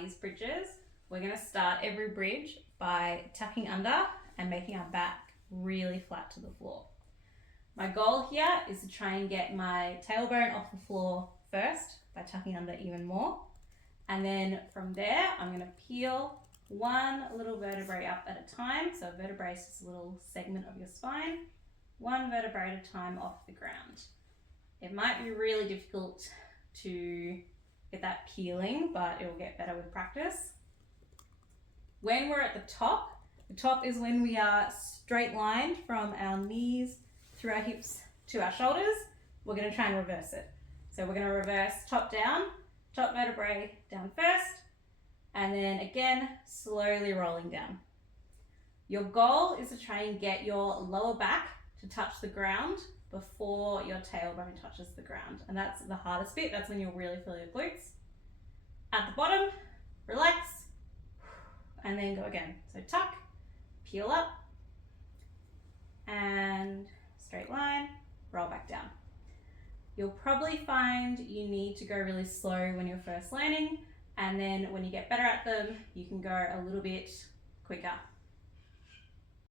Pilates bridges, we're going to start every bridge by tucking under and making our back really flat to the floor. My goal here is to try and get my tailbone off the floor first by tucking under even more. And then from there, I'm going to peel one little vertebrae up at a time. So a vertebrae is just a little segment of your spine, one vertebrae at a time off the ground. It might be really difficult to get that peeling, but it will get better with practice. When we're at the top is when we are straight lined from our knees through our hips to our shoulders. We're going to try and reverse it. So we're going to reverse top down, top vertebrae down first, and then again, slowly rolling down. Your goal is to try and get your lower back to touch the ground before your tailbone touches the ground. And that's the hardest bit. That's when you'll really feel your glutes. At the bottom, relax, and then go again. So tuck, peel up, and straight line, roll back down. You'll probably find you need to go really slow when you're first learning, and then when you get better at them, you can go a little bit quicker.